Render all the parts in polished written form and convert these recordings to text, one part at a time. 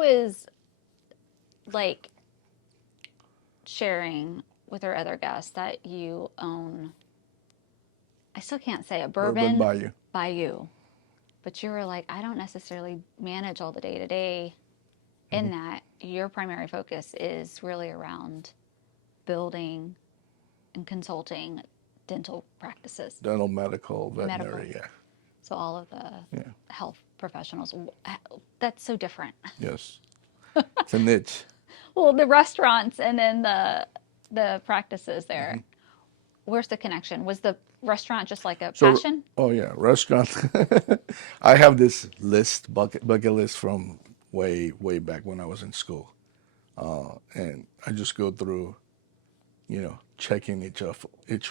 was like sharing with our other guests that you own, I still can't say it, Bourbon bourbon Bayou. by you. But you were like, I don't necessarily manage all the day to day in that. Your primary focus is really around building and consulting dental practices, Dental, medical, medical. veterinary, yeah. So all of the Yeah. health professionals. That's so different. Yes. It's a niche. Well, the restaurants and then the practices there. Where's the connection? Was the restaurant just like a So, passion? oh yeah, restaurant. I have this bucket list from way back when I was in school, and I just go through, checking each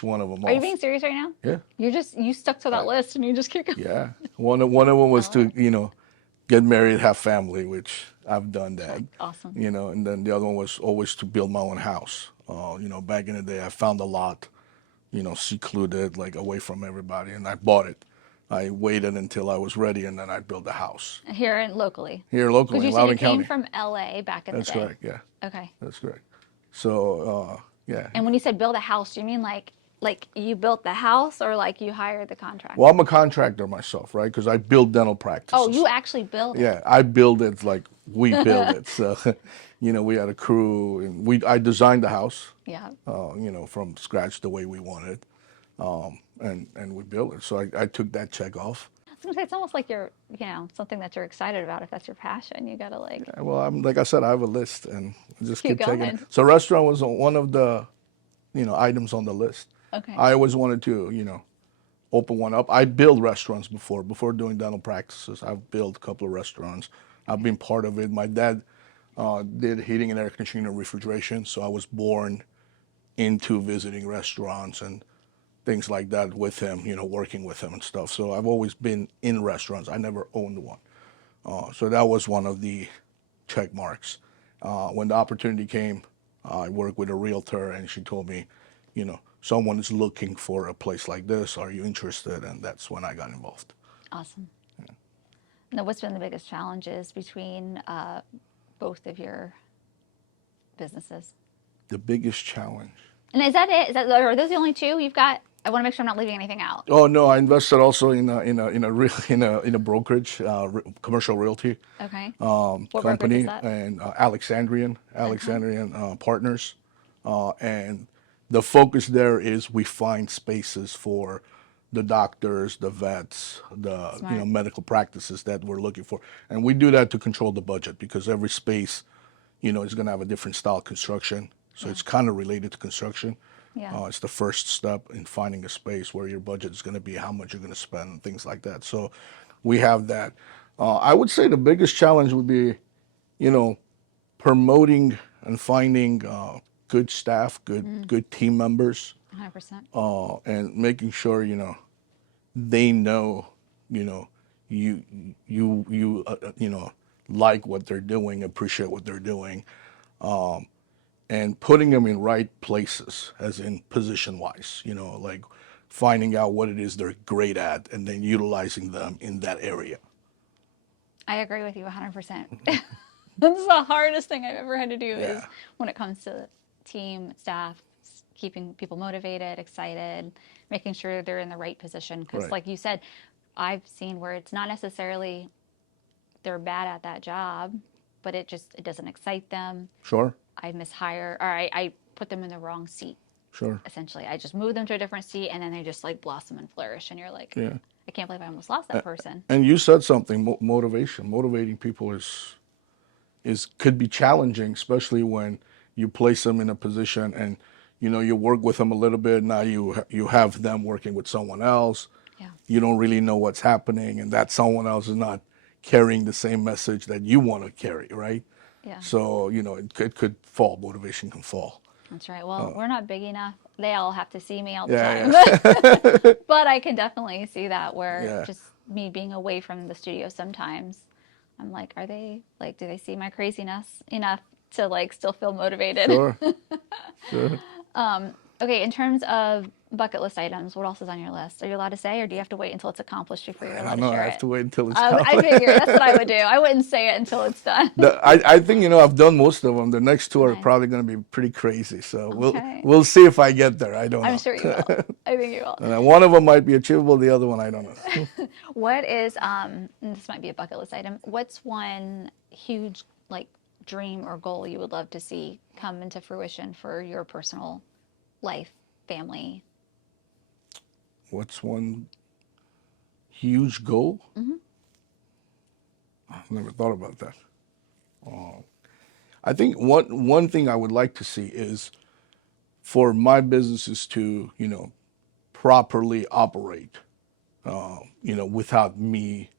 one of them Are you off. being serious right now? Yeah, You stuck to that I, list and you just keep going. yeah. One of them I was love to, it. get married, have family, which I've done that. Awesome. And then the other one was always to build my own house. Back in the day, I found a lot, secluded, like away from everybody, and I bought it. I waited until I was ready, and then I built a house Here in locally. here Because locally you in said you Loudoun came County. from LA back in the That's day. correct. Yeah, Okay. that's correct. So, yeah. And when you said build a house, do you mean like you built the house or like you hired the contractor? Well, I'm a contractor myself, right? Because I build dental Oh, practices. you actually built it. Yeah, I build it like we build it. So, we had a crew, and I designed the house, Yeah. from scratch the way we wanted, and we built it. So I took that check off. I was gonna say it's almost like you're, something that you're excited about. If that's your passion, you gotta like Well, like I said, I have a list, and I just keep keep checking it. going. So restaurant was one of the, items on the list. Okay. I always wanted to, open one up. I built restaurants before doing dental practices. I've built a couple of restaurants. I've been part of it. My dad did heating and air conditioning and refrigeration, so I was born into visiting restaurants and things like that with him, working with him and stuff. So I've always been in restaurants. I never owned one. So that was one of the check marks. When the opportunity came, I worked with a realtor, and she told me, someone is looking for a place like this. Are you interested? And that's when I got involved. Awesome. Now, what's been the biggest challenges between both of your businesses? The biggest challenge. And is that it? Are those the only two you've got? I want to make sure I'm not leaving anything out. Oh no, I invested also in a brokerage, commercial realty Okay. What brokerage is company, that? and Alexandrian Partners, and the focus there is we find spaces for the doctors, the vets, the Smart. medical practices that we're looking for, and we do that to control the budget because every space, is going to have a different style of construction, so it's kind of related to construction. Yeah. It's the first step in finding a space where your budget is going to be, how much you're going to spend, and things like that. So we have that. I would say the biggest challenge would be, promoting and finding good staff, good team members, 100%. and making sure they know, you like what they're doing, appreciate what they're doing, and putting them in right places, as in position wise, like finding out what it is they're great at and then utilizing them in that area. I agree with you 100%. This is the hardest thing I've ever had to do is Yeah. when it comes to team, staff, keeping people motivated, excited, making sure they're in the right position. Because Right. like you said, I've seen where it's not necessarily they're bad at that job, but it doesn't excite them. Sure. I mishire, or I put them in the wrong seat. Sure. Essentially, I just move them to a different seat, and then they just like blossom and flourish, and you're like, Yeah. I can't believe I almost lost that person. And you said something, motivation. Motivating people could be challenging, especially when you place them in a position and you work with them a little bit. Now you have them working with someone else. Yeah. You don't really know what's happening, and that someone else is not carrying the same message that you want to carry, right? Yeah. So it could fall. Motivation can fall. That's right. Well, we're not big enough. They all have to see me all the Yeah, time. But I can definitely see that where Yeah. just me being away from the studio sometimes, I'm like, do they see my craziness enough to like still feel motivated? Sure. Sure. Okay, in terms of bucket list items, what else is on your list? Are you allowed to say, or do you have to wait until it's accomplished before you're I allowed don't to know. I share have it? to wait until it's I complete. figure that's what I would do. I wouldn't say it until it's done. I think, I've done most of them. The next two are Nice. probably going to be pretty crazy. So Okay. we'll see if I get there. I don't I'm know. sure you will. I think you will. One of them might be achievable. The other one, I don't know. What is and this might be a bucket list item. What's one huge like dream or goal you would love to see come into fruition for your personal life, family? What's one huge goal? I've never thought about that. I think one thing I would like to see is for my businesses to, properly operate, without me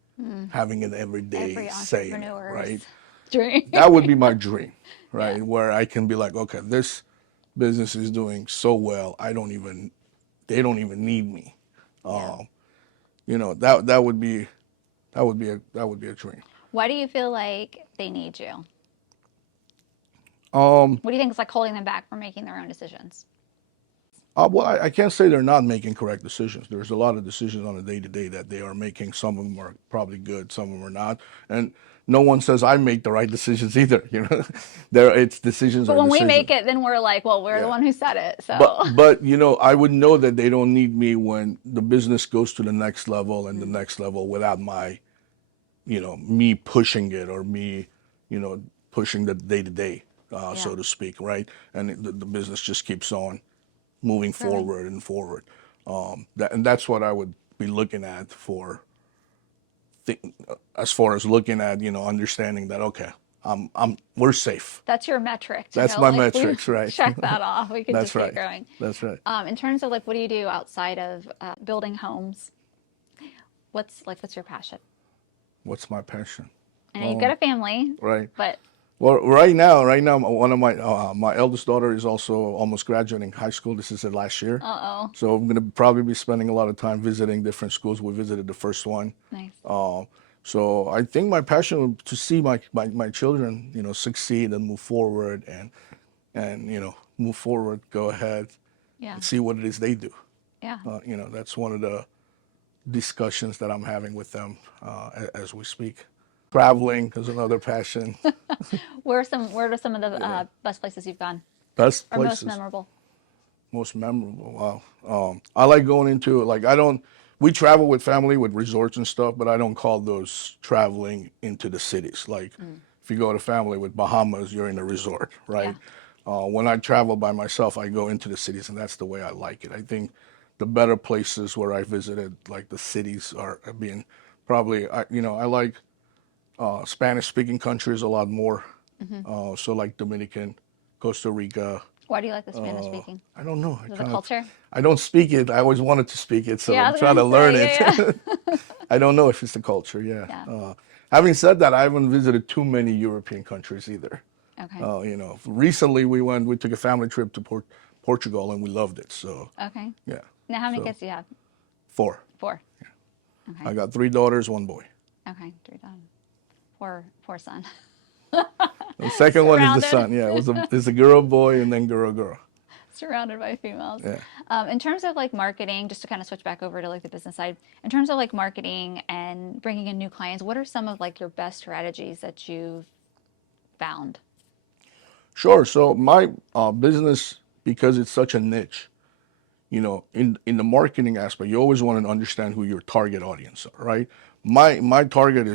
having an everyday Every say in it, entrepreneur's right? dream. That would be my dream, right? Yeah. Where I can be like, okay, this business is doing so well, they don't even need me. Yeah. That would be a dream. Why do you feel like they need you? Um, What do you think is like holding them back from making their own decisions? well, I can't say they're not making correct decisions. There's a lot of decisions on a day-to-day that they are making. Some of them are probably good, some of them are not. And no one says I make the right decisions either. It's decisions But are when we decisions. make it, then we're like, well, we're the Yeah. one who said it. So But I would know that they don't need me when the business goes to the next level and the next level without me pushing it or me, pushing the day-to-day, so Yeah. to speak, right? And the business just keeps on moving Growing. forward and forward. That's what I would be looking at as far as looking at, understanding that, okay, we're safe. That's your metric to That's know, my like, metrics, we right? check that off. We can That's just keep right. growing. That's right. In terms of like, what do you do outside of building homes? What's your passion? What's my passion? I know you've got a family, Right. but Well, right now, one of my eldest daughter is also almost graduating high school. This is her last year, uh-oh, so I'm gonna probably be spending a lot of time visiting different schools. We visited the first one, nice. so I think my passion would to see my children, succeed and move forward and move forward, go ahead, Yeah, and see what it is they do. yeah. That's one of the discussions that I'm having with them as we speak. Traveling is another passion. Where are some of the best places you've gone Best or most places. memorable? Most memorable. Wow. I like going into it. Like we travel with family with resorts and stuff, but I don't call those traveling into the cities. Like if you go to family with Bahamas, you're in a resort, right? When I travel by myself, I go into the cities, and that's the way I like it. I think the better places where I visited, like the cities, are being probably. I like Spanish-speaking countries a lot more. So like Dominican, Costa Rica. Why do you like the Spanish speaking? I don't know. Is it the culture? I don't speak it. I always wanted to speak it, so Yeah, I I'm was trying to gonna learn say, it. yeah. I don't know if it's the culture. Yeah. Yeah. Having said that, I haven't visited too many European countries either. Okay. Recently we took a family trip to Portugal and we loved it. So Okay. yeah. Now, how many So kids do you have? 4. 4. Okay. I got 3 daughters, 1 boy. Okay. 3 done. Poor son. The second one is the Surrounded. son. Yeah, it's a girl, boy, and then girl. Surrounded by females. Yeah. In terms of like marketing, just to kind of switch back over to like the business side, in terms of like marketing and bringing in new clients, what are some of like your best strategies that you've found? Sure. So my business, because it's such a niche, in the marketing aspect, you always want to understand who your target audience are, right? My target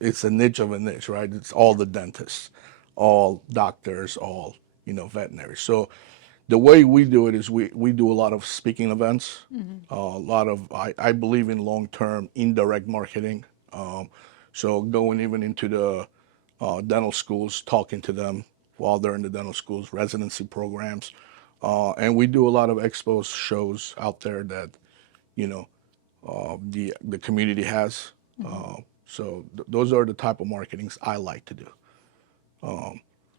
it's a niche of a niche, right? It's all the dentists, all doctors, all veterinary. So the way we do it is we do a lot of speaking events, a lot of I believe in long-term indirect marketing. So going even into the dental schools, talking to them while they're in the dental schools, residency programs. And we do a lot of expos shows out there that, the community has. So those are the type of marketings I like to do.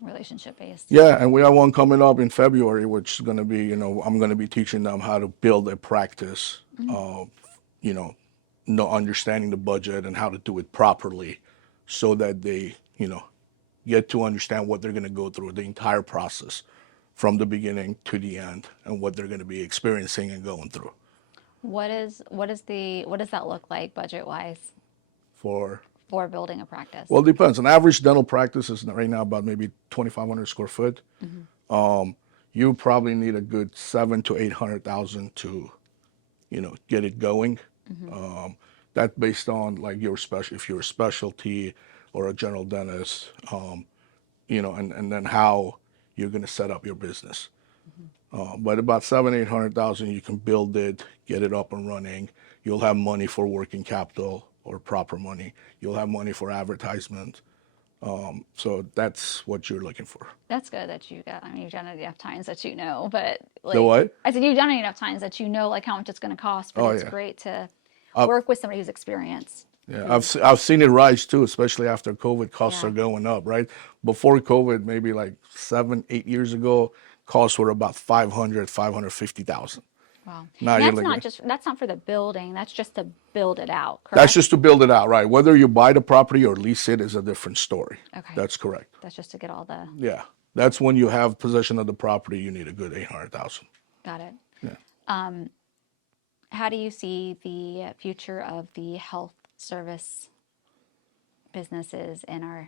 Relationship based. Yeah, and we have one coming up in February, which is going to be, I'm going to be teaching them how to build a practice, you know, understanding the budget and how to do it properly so that they, get to understand what they're going to go through the entire process from the beginning to the end and what they're going to be experiencing and going through. What does that look like budget wise For for building a practice? Well, it depends. An average dental practice is right now about maybe 2,500 square foot. You probably need a good 700 to 800,000 to, get it going. That's based on like your special, if you're a specialty or a general dentist, and then how you're going to set up your business. But about 800,000, you can build it, get it up and running. You'll have money for working capital or proper money. You'll have money for advertisement. So that's what you're looking for. That's good that you got. I mean, you've done it enough times that you know. But The like what? I said, you've done it enough times that you know like how much it's going to cost. But Oh it's yeah. great to Uh, work with somebody who's experienced. Yeah, I've seen it rise too, especially after COVID. Costs Yeah. are going up, right? Before COVID, maybe like 7, 8 years ago, costs were about 550,000. Wow. Now And you're that's not looking. just that's not for the building. That's just to build it out. That's Correct. just to build it out, right? Whether you buy the property or lease it is a different story. Okay. That's correct. That's just to get all the. Yeah, that's when you have possession of the property. You need a good 800,000. Got it. Yeah. How do you see the future of the health service businesses in our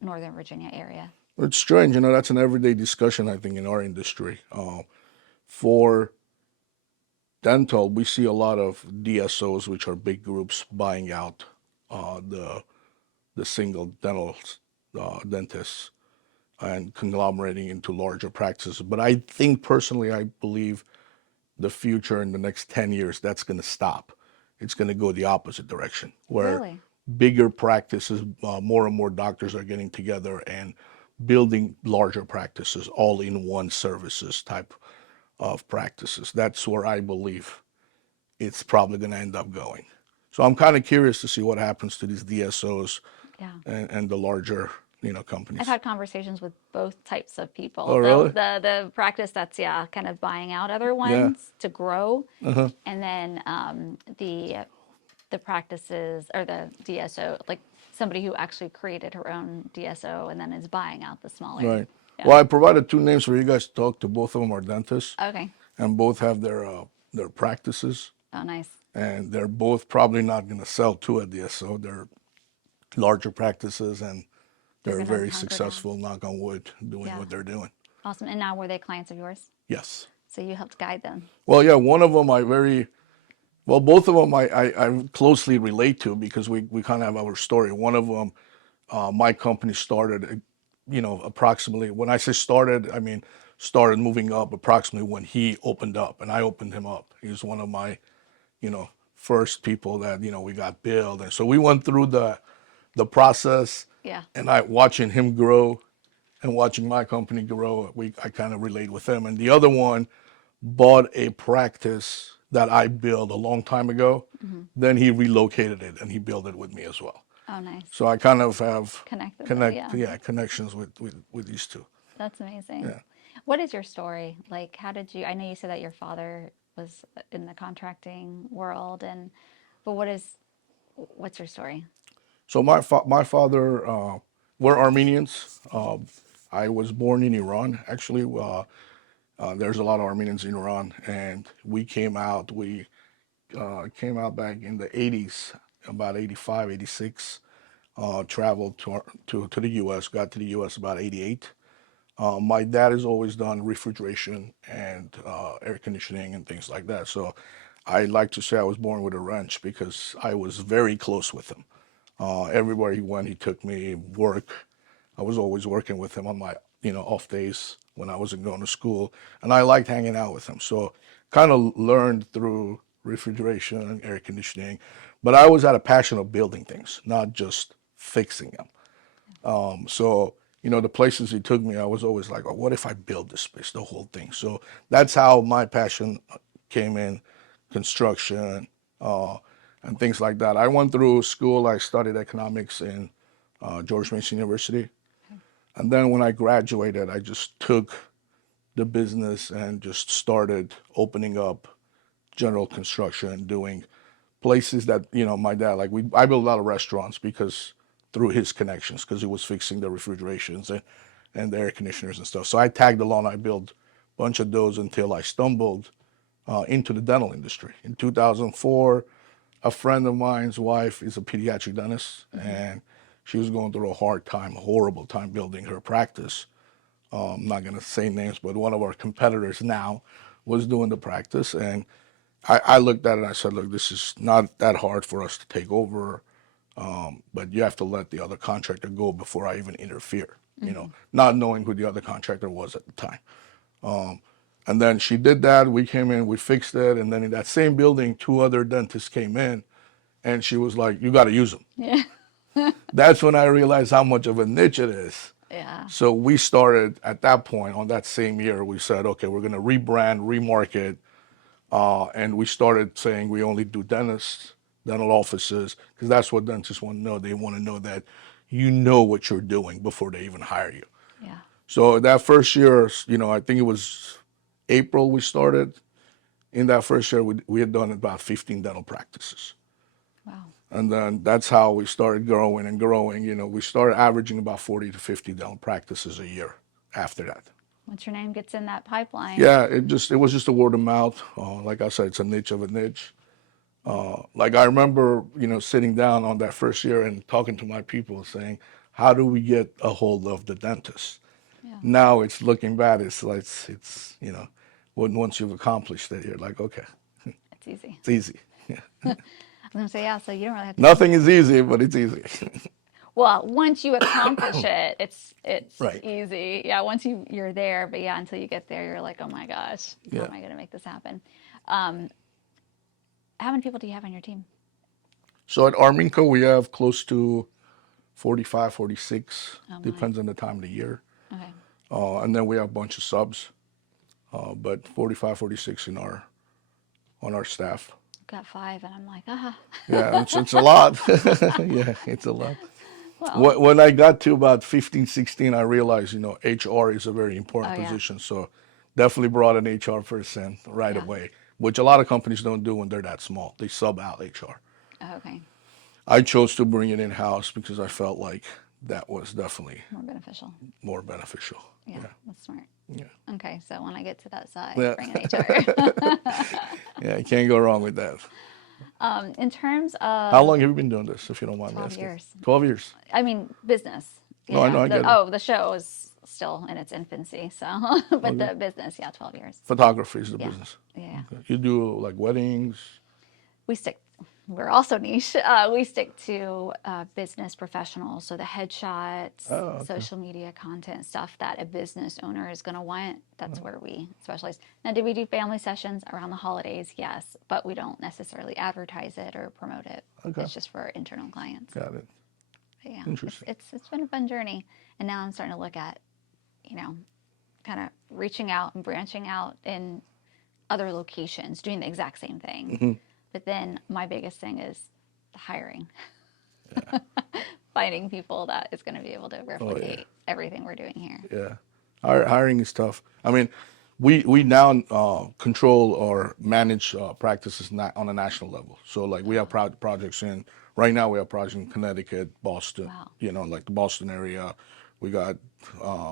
Northern Virginia area? It's strange, that's an everyday discussion, I think, in our industry. For dental, we see a lot of DSOs, which are big groups, buying out the single dental dentists and conglomerating into larger practices. But I think personally, I believe the future in the next 10 years, that's going to stop. It's going to go the opposite direction, where Really? bigger practices, more and more doctors are getting together and building larger practices, all in one services type of practices. That's where I believe it's probably going to end up going. So I'm kind of curious to see what happens to these DSOs Yeah. and the larger, companies. I've had conversations with both types of people. Oh, really? The practice that's kind of buying out other Yeah. ones to grow, Uh-huh. and then the practices or the DSO, like somebody who actually created her own DSO and then is buying out the smaller. Right. Yeah. Well, I provided two names for you guys to talk to. Both of them are dentists, Okay. and both have their practices, Oh, nice. and they're both probably not going to sell to a DSO. They're larger practices, and they're gonna very hunker down. successful, knock on wood, doing Yeah. what they're doing. Awesome. And now were they clients of yours? Yes. So you helped guide them. Well, yeah, one of them both of them I closely relate to because we kind of have our story. One of them, my company started, approximately, when I say started, I mean started moving up approximately when he opened up and I opened him up. He was one of my, first people that, we got billed. And so we went through the process, Yeah. and watching him grow and watching my company grow, I kind of relate with him. And the other one bought a practice that I built a long time ago. Then he relocated it and he built it with me as well. Oh, nice. So I kind of have Connected them, yeah. connections with these two. That's amazing. Yeah. What is your story? Like, how did you? I know you said that your father was in the contracting world, but what's your story? So my father, we're Armenians. I was born in Iran, actually. There's a lot of Armenians in Iran, and we came out. We came out back in the 80s, about 85, 86. Traveled to the U.S. Got to the U.S. about 88. My dad has always done refrigeration and air conditioning and things like that. So I like to say I was born with a wrench because I was very close with him. Everywhere he went, he took me. Work, I was always working with him on my off days when I wasn't going to school, and I liked hanging out with him. So kind of learned through refrigeration and air conditioning, but I always had a passion of building things, not just fixing them. So the places he took me, I was always like, oh, what if I build this place, the whole thing? So that's how my passion came in, construction, and things like that. I went through school. I studied economics in George Mason University. And then when I graduated, I just took the business and just started opening up general construction, doing places that, my dad, I built a lot of restaurants because through his connections, because he was fixing the refrigerations. And and the air conditioners and stuff. So I tagged along. I built a bunch of those until I stumbled into the dental industry. In 2004, a friend of mine's wife is a pediatric dentist, and she was going through a hard time, a horrible time building her practice. I'm not going to say names, but one of our competitors now was doing the practice, and I looked at it and I said, look, this is not that hard for us to take over, but you have to let the other contractor go before I even interfere, not knowing who the other contractor was at the time. And then she did that. We came in, we fixed it, and then in that same building, 2 other dentists came in, and she was like, you got to use them. Yeah. That's when I realized how much of a niche it is. Yeah. So we started at that point, on that same year, we said, okay, we're going to rebrand, remarket, and we started saying we only do dentists, dental offices, because that's what dentists want to know. They want to know that you know what you're doing before they even hire you. Yeah. So that first year, I think it was April we started. In that first year, we had done about 15 dental practices. Wow. And then that's how we started growing and growing. We started averaging about 40 to 50 dental practices a year after that. Once your name gets in that pipeline. Yeah, it was just a word of mouth. Like I said, it's a niche of a niche. Like I remember, sitting down on that first year and talking to my people saying, how do we get a hold of the dentist? Yeah. Now it's looking back, it's like, once you've accomplished it, you're like, okay, It's easy. it's easy. Yeah. I was going to say, yeah, so you don't really have to. Nothing is easy, but it's easy. Well, once you accomplish it, it's Right. easy. Yeah, once you're there, but yeah, until you get there, you're like, oh my gosh, how Yeah. am I going to make this happen? How many people do you have on your team? So at Arminco, we have close to 45, 46, Oh my. depends on the time of the year. Okay. And then we have a bunch of subs, but 45, 46 on our staff. Got 5, and I'm like, ah. Yeah, it's a lot. Yeah, it's a lot. Well, When I got to about 15, 16, I realized, HR is a very important Oh, yeah. position. So definitely brought an HR person right Yeah. away, which a lot of companies don't do when they're that small. They sub out HR. okay, I chose to bring it in-house because I felt like that was definitely more beneficial. more beneficial. Yeah, that's smart. Yeah. Okay, so when I get to that side, Yeah. bring an HR. Yeah, you can't go wrong with that. In terms of How long have you been doing this, if you don't mind me 12 asking? years. 12 years. I mean, business. No, I know, I get it. The show is still in its infancy, so but the business, yeah, 12 years. Photography is the Yeah. business. Yeah. Okay. You do like weddings? We're also niche. We stick to business professionals, so the headshots, Oh, okay. social media content, stuff that a business owner is going to want. That's where we specialize. Now, do we do family sessions around the holidays? Yes, but we don't necessarily advertise it or promote it. Okay. It's just for our internal clients. Got it. But yeah, Interesting. it's been a fun journey, and now I'm starting to look at, kind of reaching out and branching out in other locations, doing the exact same thing. Mm-hmm. But then my biggest thing is the hiring. Yeah. Finding people that is going to be able to replicate yeah. everything we're doing here. Yeah. Hiring is tough. I mean, we now control or manage practices on a national level. So like we have projects right now we have projects in Connecticut, Boston, Wow. like the Boston area. We got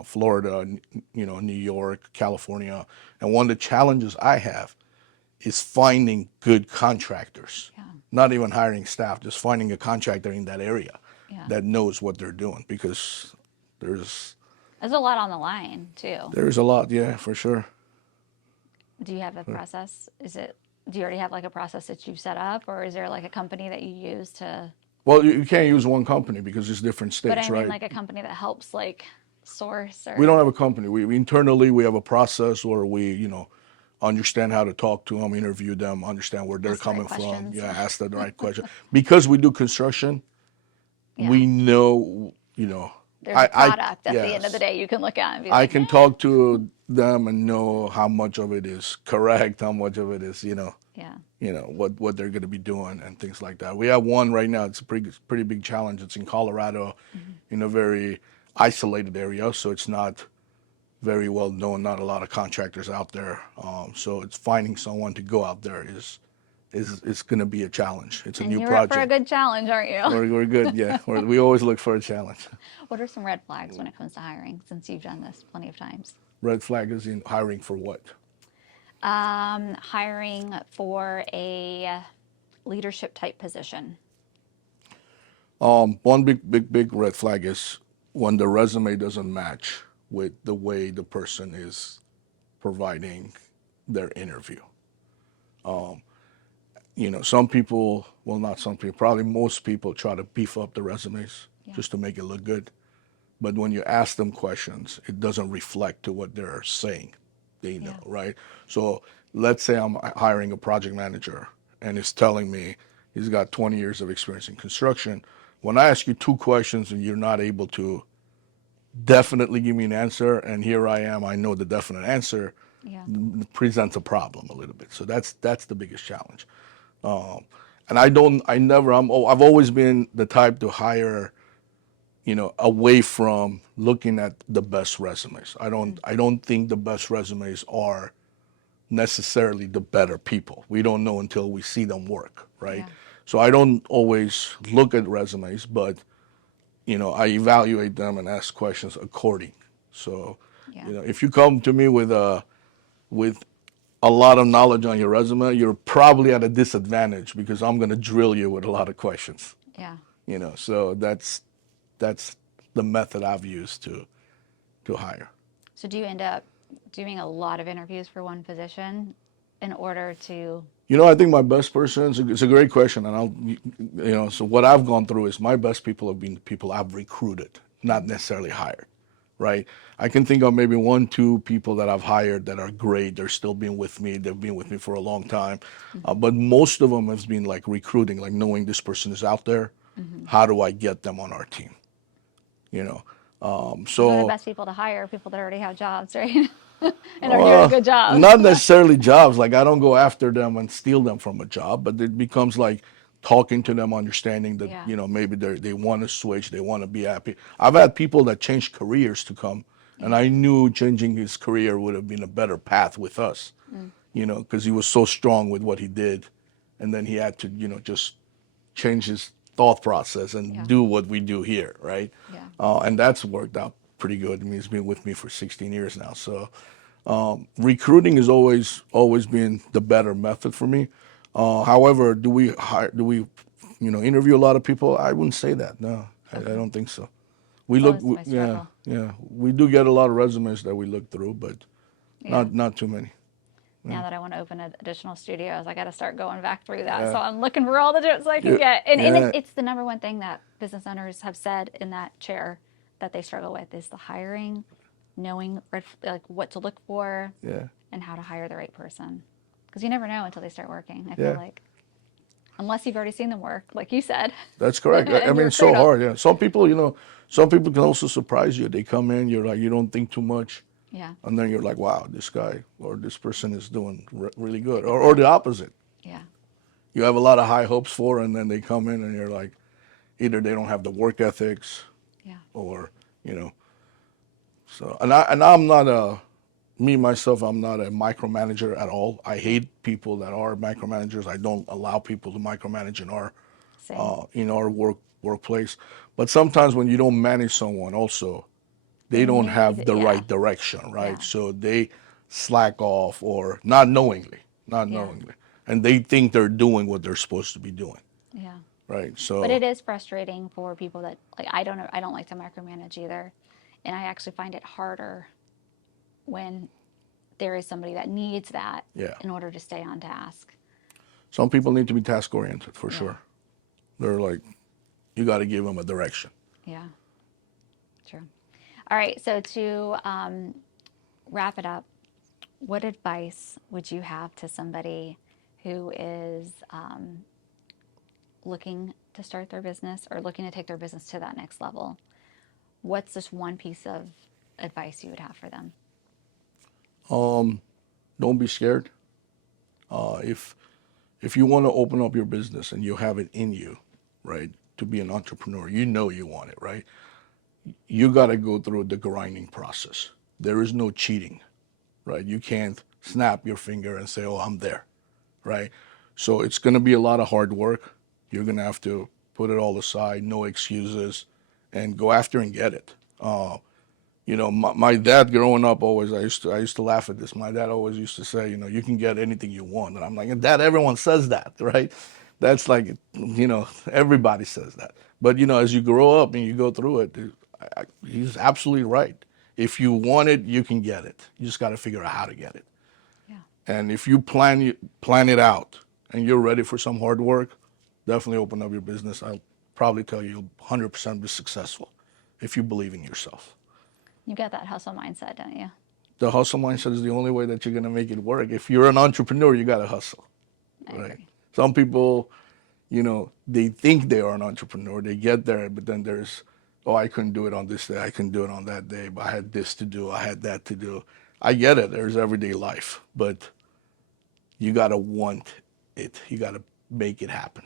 Florida, New York, California. And one of the challenges I have is finding good contractors. Yeah. Not even hiring staff, just finding a contractor in that area Yeah. that knows what they're doing, because there's There's a lot on the line too. a lot, yeah, for sure. Do you have a process? Do you already have like a process that you've set up, or is there like a company that you use to? Well, you can't use one company because there's different states, But I mean, right? like a company that helps like source or. We don't have a company. We internally we have a process where we, understand how to talk to them, interview them, understand where they're Ask the right coming from. questions. Yeah, ask the right question. Because we do construction, Yeah. we know, There's a product at the yes. end of the day you can look at and be I like, can talk to them and know how much of it is correct, how much of it is, yeah, what they're going to be doing and things like that. We have one right now. It's a pretty big challenge. It's in Colorado, in a very isolated area, so it's not very well known. Not a lot of contractors out there. So it's finding someone to go out there is is going to be a challenge. It's a And new you're up for a project. good challenge, aren't you? We're good, yeah. We always look for a challenge. What are some red flags when it comes to hiring, since you've done this plenty of times? Red flag is in hiring for what? Hiring for a leadership type position. One big red flag is when the resume doesn't match with the way the person is providing their interview. Some people, well, not some people, probably most people try to beef up the resumes just to make it look good. But when you ask them questions, it doesn't reflect to what they're saying. They know, right? So let's say I'm hiring a project manager and it's telling me he's got 20 years of experience in construction. When I ask you two questions and you're not able to definitely give me an answer, and here I am, I know the definite answer, presents a problem a little bit. So that's the biggest challenge. And I've always been the type to hire, away from looking at the best resumes. I don't think the best resumes are necessarily the better people. We don't know until we see them work, right? Yeah. So I don't always look at resumes, but I evaluate them and ask questions according. So, if you come to me with a lot of knowledge on your resume, you're probably at a disadvantage because I'm going to drill you with a lot of questions. Yeah. So that's the method I've used to hire. So do you end up doing a lot of interviews for one position in order to? I think my best person, it's a great question. And so what I've gone through is my best people have been the people I've recruited, not necessarily hired, right? I can think of maybe 1-2 people that I've hired that are great. They're still being with me. They've been with me for a long time. But most of them have been like recruiting, like knowing this person is out there. How do I get them on our team? Those are So the best people to hire, people that already have jobs, right? And are doing a good job. not necessarily jobs. Like I don't go after them and steal them from a job, but it becomes like talking to them, understanding that maybe they want to switch, they want to be happy. I've had people that changed careers to come, and I knew changing his career would have been a better path with us, because he was so strong with what he did, and then he had to just change his thought process and do what we do here, right? Yeah. And that's worked out pretty good. I mean, he's been with me for 16 years now. So recruiting has always been the better method for me. However, do we interview a lot of people? I wouldn't say that. No, I don't think so. We It's look, always my struggle. we do get a lot of resumes that we look through, but not too many. Now that I want to open additional studios, I got to start going back through that. Yeah. So I'm looking for all the tips I can Yeah. get. And Yeah. it's the number one thing that business owners have said in that chair that they struggle with is the hiring, knowing like what to look for, Yeah. and how to hire the right person. Because you never know until they start working. I Yeah. feel like, unless you've already seen them work, like you said. That's correct. I And mean, you're it's so afraid of. hard. Yeah. Some people can also surprise you. They come in, you're like, you don't think too much. Yeah. And then you're like, wow, this guy or this person is doing really good. Or the opposite. Yeah. You have a lot of high hopes for, and then they come in and you're like, either they don't have the work ethics Yeah. or, so, and I'm not me, myself, I'm not a micromanager at all. I hate people that are micromanagers. I don't allow people to micromanage Same. in our workplace. But sometimes when you don't manage someone also, they don't have the right direction, right? Yeah. So they slack off or not knowingly, and they think they're doing what they're supposed to be doing, Yeah. right? So, But it is frustrating for people that like I don't like to micromanage either. And I actually find it harder when there is somebody that needs that in order to stay on task. some people need to be task oriented for Yeah. sure. They're like, you got to give them a direction. Yeah. True. All right. So to wrap it up, what advice would you have to somebody who is looking to start their business or looking to take their business to that next level? What's just one piece of advice you would have for them? Don't be scared. If you want to open up your business and you have it in you, right, to be an entrepreneur, you want it, right? You got to go through the grinding process. There is no cheating, right? You can't snap your finger and say, oh, I'm there, right? So it's going to be a lot of hard work. You're going to have to put it all aside, no excuses, and go after and get it. My dad growing up always, I used to laugh at this. My dad always used to say, you can get anything you want. And I'm like, Dad, everyone says that, right? That's like, everybody says that. But, as you grow up and you go through it, he's absolutely right. If you want it, you can get it. You just got to figure out how to get it. Yeah. And if you plan it out and you're ready for some hard work, definitely open up your business. I'll probably tell you you'll 100% be successful if you believe in yourself. You got that hustle mindset, don't you? The hustle mindset is the only way that you're going to make it work. If you're an entrepreneur, you got to hustle, I right? agree. Some people, they think they are an entrepreneur. They get there, but then there's, oh, I couldn't do it on this day. I couldn't do it on that day, but I had this to do. I had that to do. I get it. There's everyday life, but you got to want it. You got to make it happen.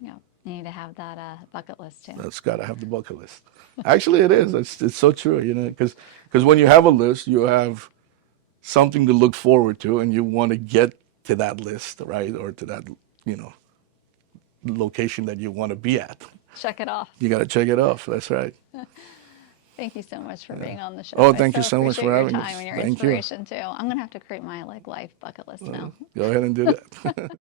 Yeah. You need to have that bucket list too. That's got to have the bucket list. Actually, it is. It's so true, because when you have a list, you have something to look forward to, and you want to get to that list, right, or to that, location that you want to be at. Check it off. You got to check it off. That's right. Thank you so much for being on the show. Oh, thank you so much appreciate for having your us. time and your Thank you. inspiration too. I'm gonna have to create my life bucket list now. Go ahead and do that.